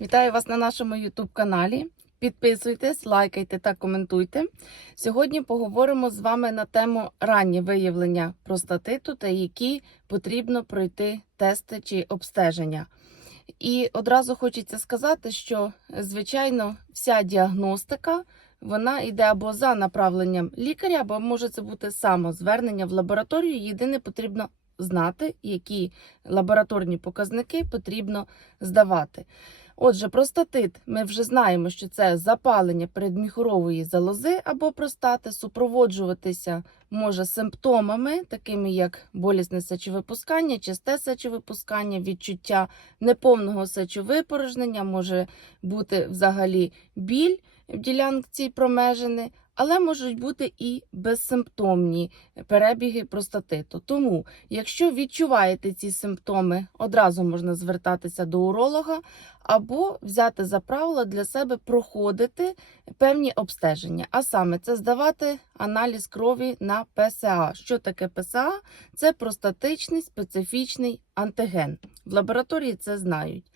Вітаю вас на нашому YouTube каналі. Підписуйтесь, лайкайте та коментуйте. Сьогодні поговоримо з вами на тему раннє виявлення простатиту та які потрібно пройти тести чи обстеження. І одразу хочеться сказати, що звичайно вся діагностика вона йде або за направленням лікаря, або може це бути самозвернення в лабораторію. Єдине потрібно знати, які лабораторні показники потрібно здавати. Отже, простатит. Ми вже знаємо, що це запалення передміхурової залози або простати, супроводжуватися може симптомами, такими як болісне сечовипускання, часте сечовипускання, відчуття неповного сечовипорожнення, може бути взагалі біль в ділянці промежини, але можуть бути і безсимптомні перебіги простатиту. Тому, якщо відчуваєте ці симптоми, одразу можна звертатися до уролога або взяти за правило для себе проходити певні обстеження. А саме це здавати аналіз крові на ПСА. Що таке ПСА? Це простатичний специфічний антиген. В лабораторії це знають.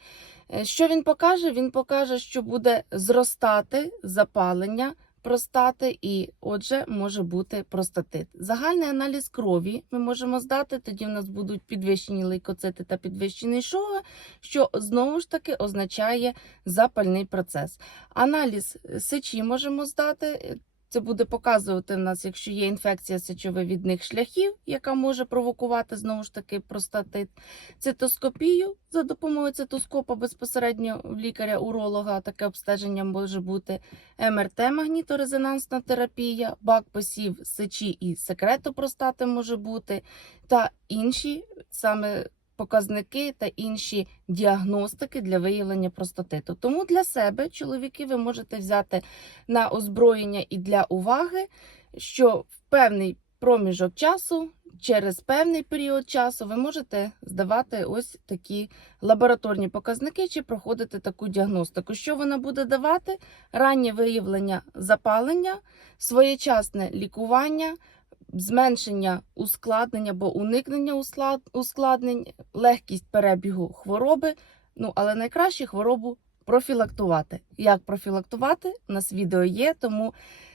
Е, Що він покаже? Він покаже, що буде зростати запалення простати, і отже, може бути простатит. Загальний аналіз крові ми можемо здати. Тоді в нас будуть підвищені лейкоцити та підвищений шоги, що знову ж таки означає запальний процес. Аналіз сечі можемо здати. Це буде показувати в нас, якщо є інфекція сечовивідних шляхів, яка може провокувати знову ж таки простатит, цитоскопію за допомогою цитоскопа безпосередньо лікаря-уролога. Таке обстеження може бути МРТ, магніторезонансна терапія, бак посів сечі і секрету простати може бути, та інші саме показники та інші діагностики для виявлення простатиту. Тому для себе, чоловіки, ви можете взяти на озброєння і для уваги, що в певний проміжок часу, через певний період часу, ви можете здавати ось такі лабораторні показники чи проходити таку діагностику. Що вона буде давати? Раннє виявлення запалення, своєчасне лікування. Зменшення ускладнення або уникнення ускладнень, легкість перебігу хвороби. Ну, але найкраще хворобу профілактувати. Як профілактувати? У нас відео є, тому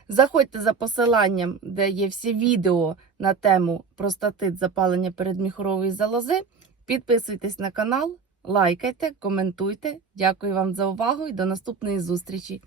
заходьте за посиланням, де є всі відео на тему простатит запалення передміхорової залози. Підписуйтесь на канал, лайкайте, коментуйте. Дякую вам за увагу і до наступної зустрічі.